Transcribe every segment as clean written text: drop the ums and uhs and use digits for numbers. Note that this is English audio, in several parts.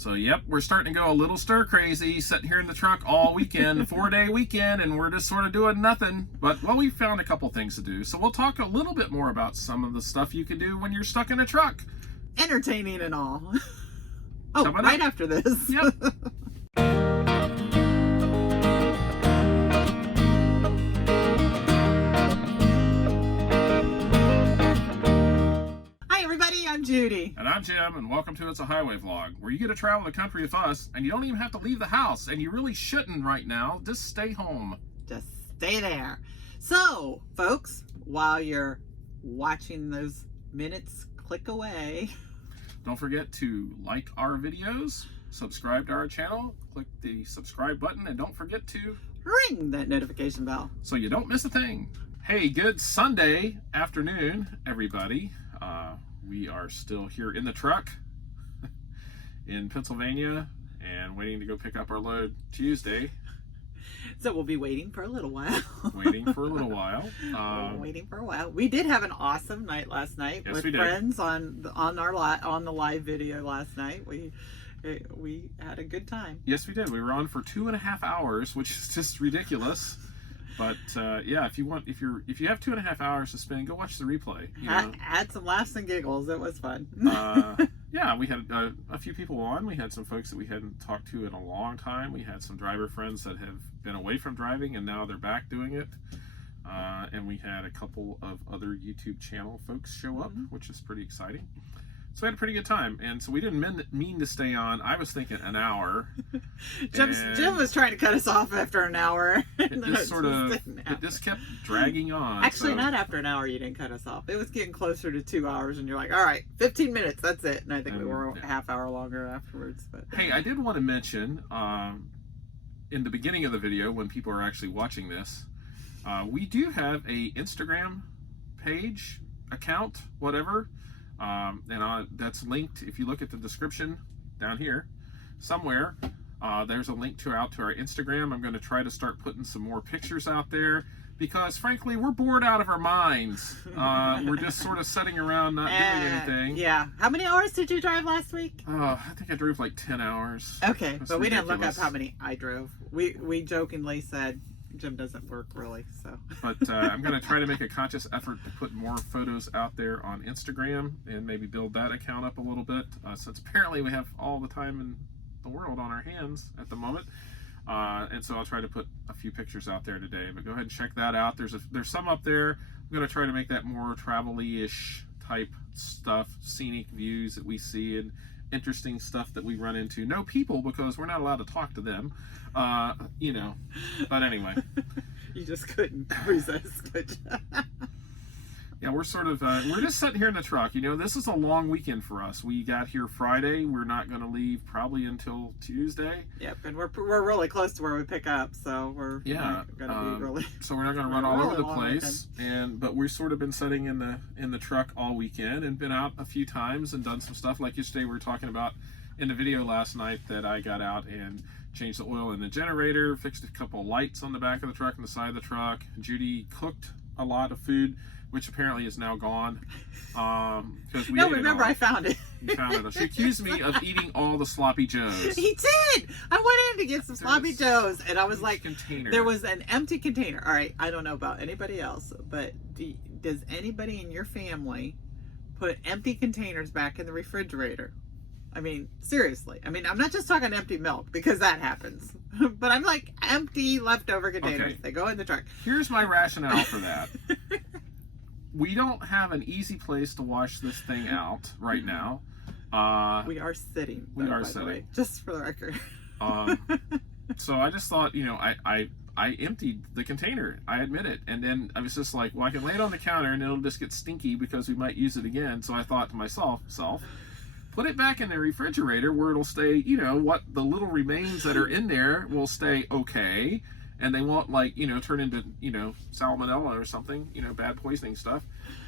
So, yep, we're starting to go a little stir crazy, sitting here in the truck all weekend, 4-day weekend, and we're just sort of doing nothing. But, well, we found a couple things to do. So we'll talk a little bit more about some of the stuff you can do when you're stuck in a truck. Entertaining and all. Oh, right after this. Yep. I'm Judy. And I'm Jim, and welcome to It's a Highway Vlog, where you get to travel the country with us, and you don't even have to leave the house, and you really shouldn't right now. Just stay home. Just stay there. So, folks, while you're watching those minutes click away, don't forget to like our videos, subscribe to our channel, click the subscribe button, and don't forget to ring that notification bell so you don't miss a thing. Hey, good Sunday afternoon, everybody. We are still here in the truck in Pennsylvania and waiting to go pick up our load Tuesday. So we'll be waiting for a little while. Waiting for a little while. Waiting for a while. We did have an awesome night last night with friends on the live video last night. We had a good time. Yes, we did. We were on for 2.5 hours, which is just ridiculous. But yeah, if you have 2.5 hours to spend, go watch the replay. Had some laughs and giggles. It was fun. Yeah, we had a few people on. We had some folks that we hadn't talked to in a long time. We had some driver friends that have been away from driving and now they're back doing it. And we had a couple of other YouTube channel folks show up, which is pretty exciting. So we had a pretty good time, and so we didn't mean to stay on. I was thinking an hour. Jim was trying to cut us off after an hour. It just kept dragging on. Actually, not after an hour. You didn't cut us off. It was getting closer to 2 hours, and you're like, "All right, 15 minutes. That's it." And I think we were a half hour longer afterwards. But hey, I did want to mention in the beginning of the video, when people are actually watching this, we do have a Instagram page, account, whatever. And that's linked. If you look at the description down here somewhere, there's a link out to our Instagram. I'm going to try to start putting some more pictures out there because, frankly, we're bored out of our minds. We're just sort of sitting around not doing anything. Yeah. How many hours did you drive last week? I think I drove like 10 hours. Okay, but we didn't look up how many I drove. We jokingly said Jim doesn't work really, so. But I'm going to try to make a conscious effort to put more photos out there on Instagram and maybe build that account up a little bit, since apparently we have all the time in the world on our hands at the moment. And so I'll try to put a few pictures out there today. But go ahead and check that out. There's some up there. I'm going to try to make that more travel-y-ish type stuff, scenic views that we see and interesting stuff that we run into. No people, because we're not allowed to talk to them, but anyway. You just couldn't resist, could you? Yeah, we're sort of we're just sitting here in the truck. This is a long weekend for us. We got here Friday. We're not going to leave probably until Tuesday. Yep, and we're really close to where we pick up, so we're going to be really. So we're not going to run all over the place, but we've sort of been sitting in the truck all weekend and been out a few times and done some stuff. Like yesterday, we were talking about in the video last night that I got out and changed the oil in the generator, fixed a couple lights on the back of the truck and the side of the truck. Judy cooked a lot of food, which apparently is now gone. Remember, I found it. You found it. She accused me of eating all the sloppy joes. He did. I went in to get some sloppy joes, and I was like, there was an empty container. All right, I don't know about anybody else, but does anybody in your family put empty containers back in the refrigerator? I mean, seriously. I mean, I'm not just talking empty milk, because that happens. But I'm like empty leftover containers. Okay. They go in the truck. Here's my rationale for that. We don't have an easy place to wash this thing out right now. We are sitting. We are sitting. Way, just for the record. So I just thought, I emptied the container. I admit it. And then I was just like, well, I can lay it on the counter and it'll just get stinky because we might use it again. So I thought to myself, put it back in the refrigerator where it'll stay, what the little remains that are in there will stay okay. And they won't turn into, salmonella or something, bad poisoning stuff.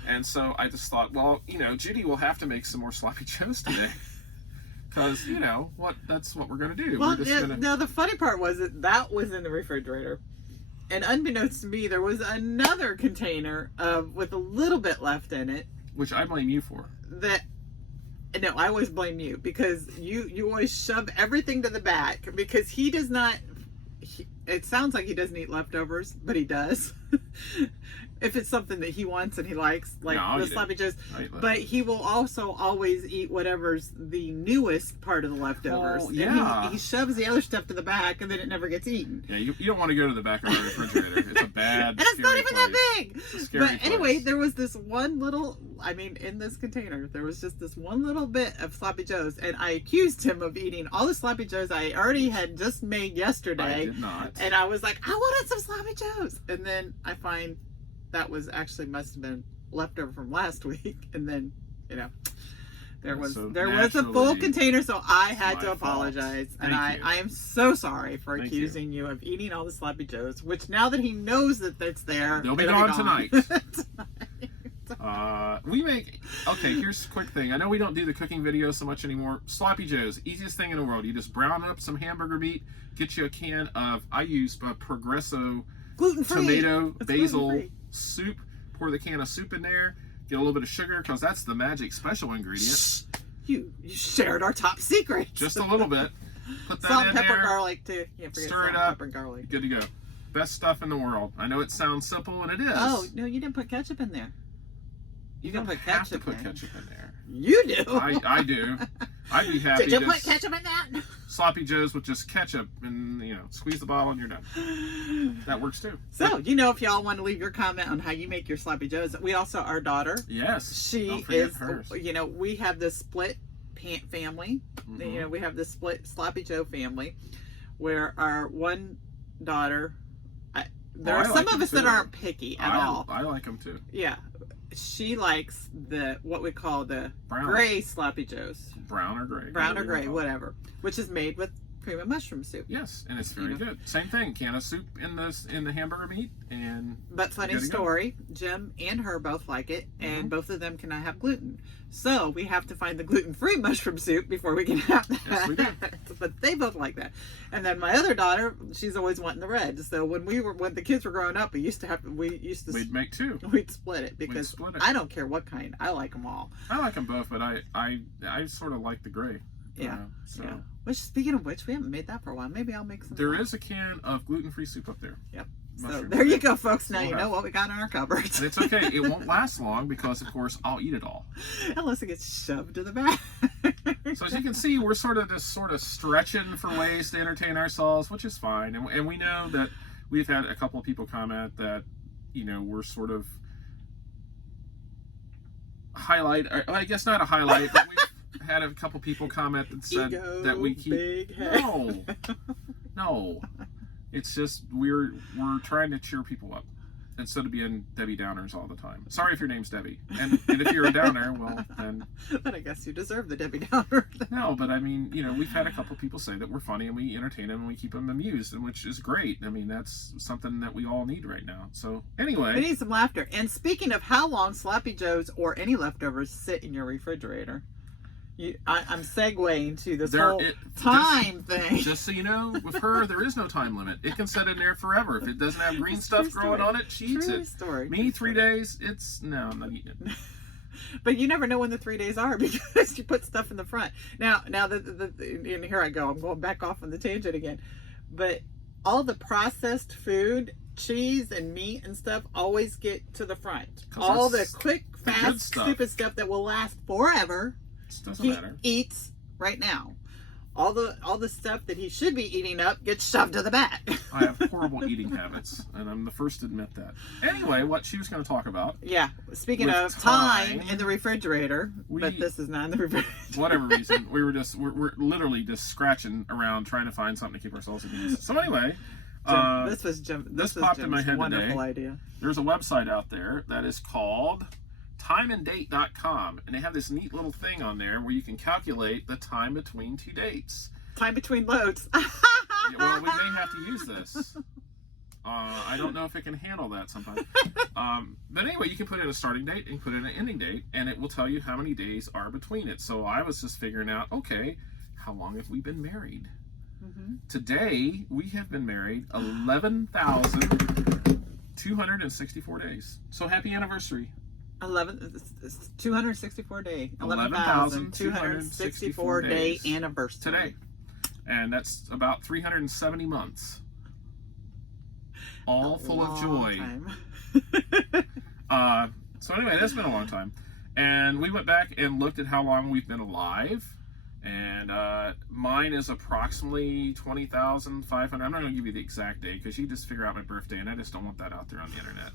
And so I just thought, well, Judy will have to make some more sloppy joes today. Because, that's what we're going to do. Well, now the funny part was that was in the refrigerator. And unbeknownst to me, there was another container with a little bit left in it. Which I blame you for. No, I always blame you because you always shove everything to the back because he does not. It sounds like he doesn't eat leftovers, but he does. If it's something that he wants and he likes, like the sloppy joes. But he will also always eat whatever's the newest part of the leftovers. Oh, yeah. And he shoves the other stuff to the back, and then it never gets eaten. Yeah, you don't want to go to the back of our refrigerator. It's a bad, and it's not even place. that big. It's a scary but anyway, place. there was this one little. I mean, in this container, there was just this one little bit of sloppy joes, and I accused him of eating all the sloppy joes I already had just made yesterday. I did not. And I was like, I wanted some sloppy joes, and then I find that was actually must have been leftover from last week, and then there was a full container, so I had to apologize, and I am so sorry for accusing you of eating all the sloppy joes. Which now that he knows that it's there, they'll be gone tonight. Here's a quick thing. I know we don't do the cooking videos so much anymore. Sloppy joes, easiest thing in the world. You just brown up some hamburger meat, get you a can of, I use Progresso gluten-free tomato basil soup, pour the can of soup in there, get a little bit of sugar because that's the magic special ingredient. Shh. You shared our top secret. Just a little bit. Put that salt, in pepper, there. Garlic too. Stir it up. Pepper, garlic. Good to go. Best stuff in the world. I know it sounds simple, and it is. Oh no, you didn't put ketchup in there. You don't have to put ketchup in there. You do. I do. I'd be happy. Did you put ketchup in that? Sloppy joes with just ketchup and squeeze the bottle and you're done. That works too. So if y'all want to leave your comment on how you make your sloppy joes, we also our daughter. Yes. She is. Hers. We have this split family. Mm-hmm. We have this split sloppy joe family, where our one daughter. There are some of us that aren't picky at all. I like them too. Yeah. She likes what we call the brown. Gray sloppy joes. Brown or gray. Brown or gray, whatever. Which is made with cream and mushroom soup. Yes, and it's very good. Same thing, can of soup in the hamburger meat, and. But funny story, Jim and her both like it, and both of them cannot have gluten. So we have to find the gluten-free mushroom soup before we can have that. Yes, we do. But they both like that. And then my other daughter, she's always wanting the red. So when the kids were growing up, we'd make two. We'd split it because I don't care what kind. I like them all. I like them both, but I sort of like the gray. Yeah. Which, speaking of which, we haven't made that for a while. Maybe I'll make some. There is a can of gluten-free soup up there. Yep. So there you go, folks. Now you know what we got in our cupboards. And it's okay. It won't last long because, of course, I'll eat it all. Unless it gets shoved to the back. So as you can see, we're sort of stretching for ways to entertain ourselves, which is fine. And we know that we've had a couple of people comment that, we're sort of I guess not a highlight, but we've had a couple people comment that said that we keep big head. No. It's just we're trying to cheer people up instead of being Debbie Downers all the time. Sorry if your name's Debbie, and if you're a Downer, well then. But I guess you deserve the Debbie Downer. No, but I mean, we've had a couple people say that we're funny and we entertain them and we keep them amused, and which is great. I mean, that's something that we all need right now. So anyway, we need some laughter. And speaking of how long sloppy joes or any leftovers sit in your refrigerator. I'm segueing to this whole time thing. Just so you know, with her, there is no time limit. It can sit in there forever. If it doesn't have green stuff growing on it, she eats it. Me, 3 days, I'm not eating it. But you never know when the 3 days are because you put stuff in the front. Now and here I go. I'm going back off on the tangent again. But all the processed food, cheese and meat and stuff always get to the front. All the quick, fast, stupid stuff that will last forever. Doesn't matter. Eats right now. All the stuff that he should be eating up gets shoved to the back. I have horrible eating habits, and I'm the first to admit that. Anyway, what she was going to talk about. Yeah, speaking of time in the refrigerator, but this is not in the refrigerator. Whatever reason, we're literally just scratching around trying to find something to keep ourselves amused. So anyway, this popped in my head wonderful today. Idea. There's a website out there that is called timeanddate.com, and they have this neat little thing on there where you can calculate the time between two dates. Time between loads. Well, we may have to use this. I don't know if it can handle that sometimes. But anyway, you can put in a starting date and put in an ending date, and it will tell you how many days are between it. So I was just figuring out, okay, how long have we been married? Mm-hmm. Today, we have been married 11,264 days. So happy anniversary. 264 day. 11,264 day days anniversary. Today. And that's about 370 months. All full of joy. So anyway, that's been a long time. And we went back and looked at how long we've been alive. And mine is approximately 20,500. I'm not going to give you the exact day because you just figure out my birthday, and I just don't want that out there on the internet.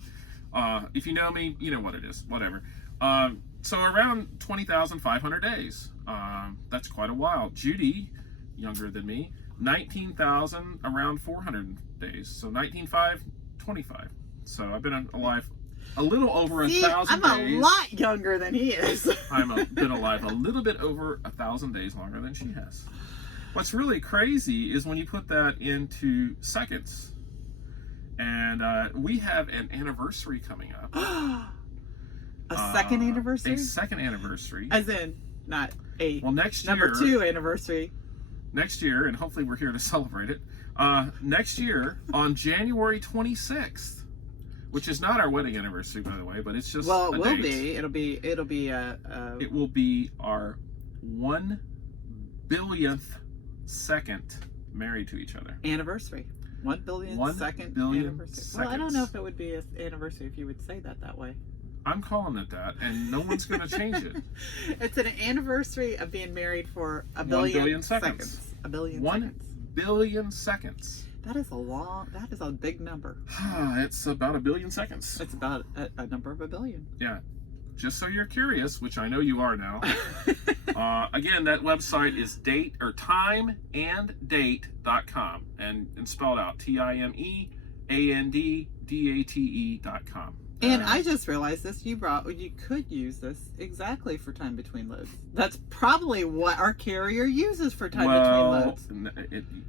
If you know me, you know what it is. Whatever. So around 20,500 days. That's quite a while. Judy, younger than me, 19,000, around 400 days. So 19,500, 25. So I've been alive a little over 1,000 days. I'm a lot younger than he is. Been alive a little bit over 1,000 days longer than she has. What's really crazy is when you put that into seconds. And we have an anniversary coming up. A second anniversary? A second anniversary. As in, not a next year, number 2 anniversary. Next year, and hopefully we're here to celebrate it. Next year on January 26th. Which is not our wedding anniversary, by the way, but it's just it will date. be. It'll be. It will be our 1 billionth second married to each other. Anniversary. 1 billionth second anniversary. Seconds. Well, I don't know if it would be an anniversary if you would say that way. I'm calling it that, and no one's going to change it. It's an anniversary of being married for 1 billion seconds. 1 billion 1 seconds. billion seconds. That is a big number. It's about 1 billion seconds. It's about a number of 1 billion. Yeah. Just so you're curious, which I know you are now. Again, that website is timeanddate.com and spelled out TIMEANDDATE.com. And I just realized this. You could use this exactly for time between loads. That's probably what our carrier uses for time between loads.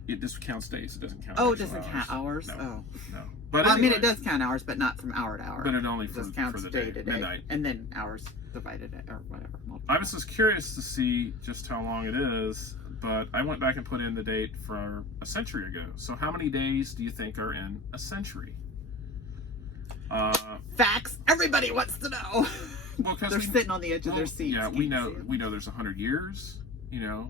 It just counts days. It doesn't count. Oh, it doesn't count hours. No, oh, no. But well, anyway, I mean, it does count hours, but not from hour to hour. But it only just counts for the day to day, midnight. and then hours divided or whatever. I was just curious to see just how long it is, but I went back and put in the date for a century ago. So how many days do you think are in a century? Facts. Everybody wants to know. Well, because they're sitting on the edge of their seats. Yeah, we know there's 100 years,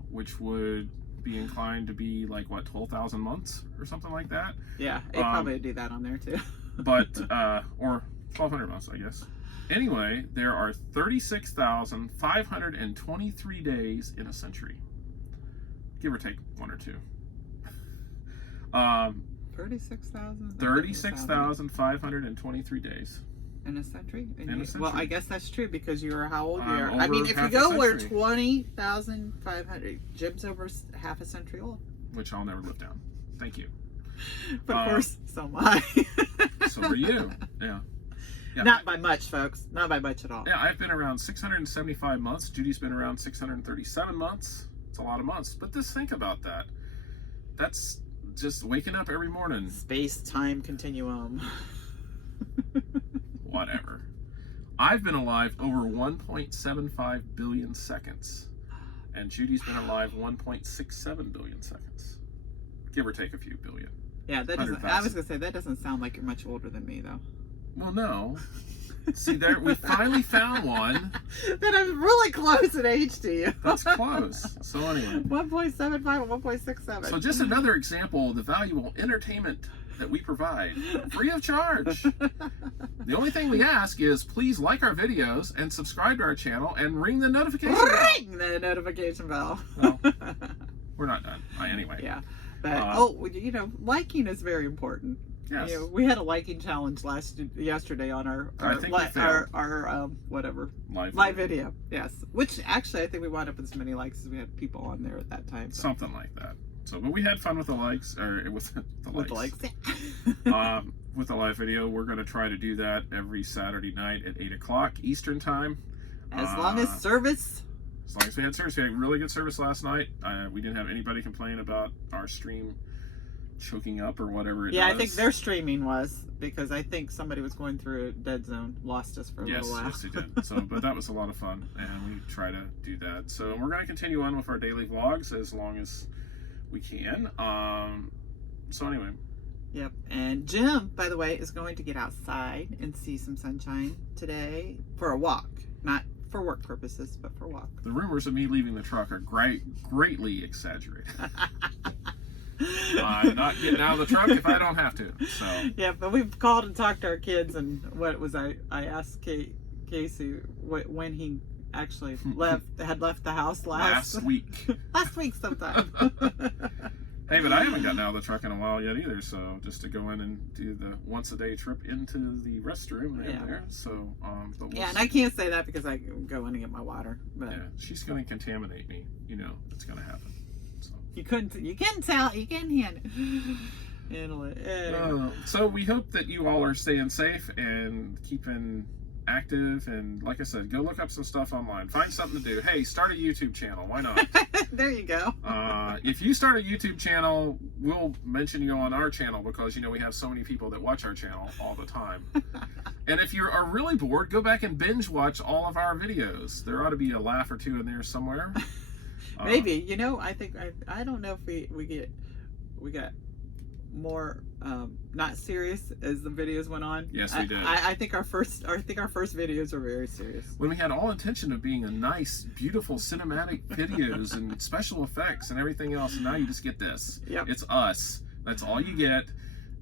which would be inclined to be like what, 12,000 months or something like that. Yeah, it probably would do that on there too. But or 1,200 months, I guess. Anyway, there are 36,523 days in a century, give or take 1 or 2. 36,523 days. In a century? In a century. Well, I guess that's true because you are how old you are. Over I mean, if you half a go where century. 20,500, Jim's over half a century old. Which I'll never live down. Thank you. But of course, so am I. So are you. Yeah. Not by much, folks. Not by much at all. Yeah, I've been around 675 months. Judy's been around 637 months. It's a lot of months. But just think about that. That's just waking up every morning. Space-time continuum. Whatever. I've been alive over 1.75 billion seconds. And Judy's been alive 1.67 billion seconds. Give or take a few billion. Yeah, that doesn't. I was gonna say that doesn't sound like you're much older than me, though. Well, no. See, there we finally found one. That I'm really close in age to you. That's close. So anyway. 1.75 and 1.67. So just another example of the valuable entertainment that we provide, free of charge. The only thing we ask is please like our videos and subscribe to our channel and ring the notification bell. Ring the notification bell. Well, we're not done. Anyway. Yeah. But, liking is very important. Yes. We had a liking challenge yesterday on our whatever live video. Yes, which actually I think we wound up with as many likes as we had people on there at that time. So. Something like that. So, but we had fun with the likes, or with the likes. With the live video, we're going to try to do that every Saturday night at 8 o'clock Eastern time. As long as service. As long as we had service, we had really good service last night. We didn't have anybody complain about our stream choking up or whatever it was. Yeah, I think their streaming was, because I think somebody was going through a dead zone, lost us for a little while. Yes, they did. So, but that was a lot of fun, and we try to do that. So we're going to continue on with our daily vlogs as long as we can. So anyway, Yep. And Jim, by the way, is going to get outside and see some sunshine today for a walk. Not for work purposes, but for a walk. The rumors of me leaving the truck are greatly exaggerated. I'm not getting out of the truck if I don't have to. So. Yeah, but we've called and talked to our kids, and what was I asked Casey when he actually had left the house last week. Last week sometime. Hey, but I haven't gotten out of the truck in a while yet either, so just to go in and do the once a day trip into the restroom there. So, and I can't say that because I go in and get my water. But yeah, she's going to contaminate me. You know, it's going to happen. So. You can handle it. Anyway. So we hope that you all are staying safe and keeping active, and like I said, go look up some stuff online, find something to do. Hey, start a YouTube channel, why not? There you go. If you start a YouTube channel, we'll mention you on our channel because you know we have so many people that watch our channel all the time. And if you are really bored, go back and binge watch all of our videos. There ought to be a laugh or two in there somewhere. Maybe, you know, I think I don't know if we got more not serious as the videos went on. Yes, we did. I think our first videos were very serious. When we had all intention of being a nice, beautiful cinematic videos and special effects and everything else, and now you just get this. Yep. It's us. That's all you get,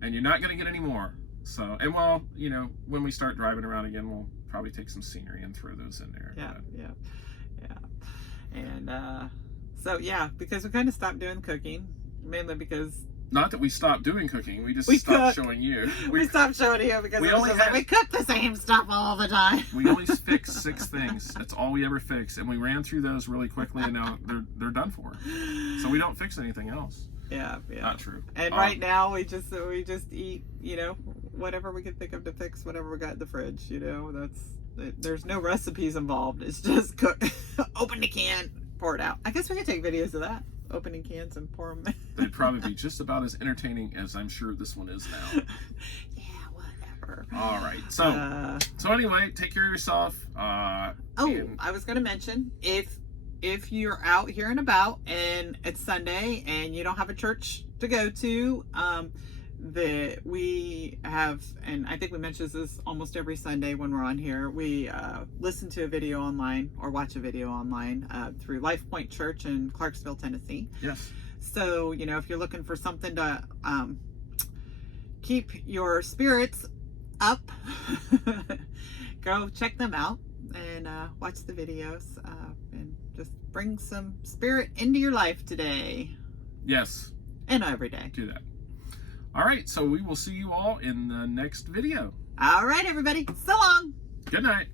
and you're not going to get any more. So, and well, you know, when we start driving around again, we'll probably take some scenery and throw those in there. Yeah, yeah. And so yeah, because we kind of stopped doing cooking, mainly because. Not that we stopped doing cooking, we just stopped showing you. We stopped showing you because we cook the same stuff all the time. We only fixed 6 things. That's all we ever fixed, and we ran through those really quickly, and now they're done for. So we don't fix anything else. Yeah. Not true. And right now we just eat, you know, whatever we can think of to fix whatever we got in the fridge. You know, there's no recipes involved. It's just cook, open the can, pour it out. I guess we could take videos of that. Opening cans and pour them in. They'd probably be just about as entertaining as I'm sure this one is now. Yeah, whatever. All right. So anyway, take care of yourself. I was going to mention, if you're out here and about and it's Sunday and you don't have a church to go to, we have, and I think we mention this almost every Sunday when we're on here, we listen to a video online or watch a video online through Life Point Church in Clarksville, Tennessee. Yes. So, you know, if you're looking for something to keep your spirits up, go check them out and watch the videos and just bring some spirit into your life today. Yes. And every day. Do that. All right, so we will see you all in the next video. All right, everybody. So long. Good night.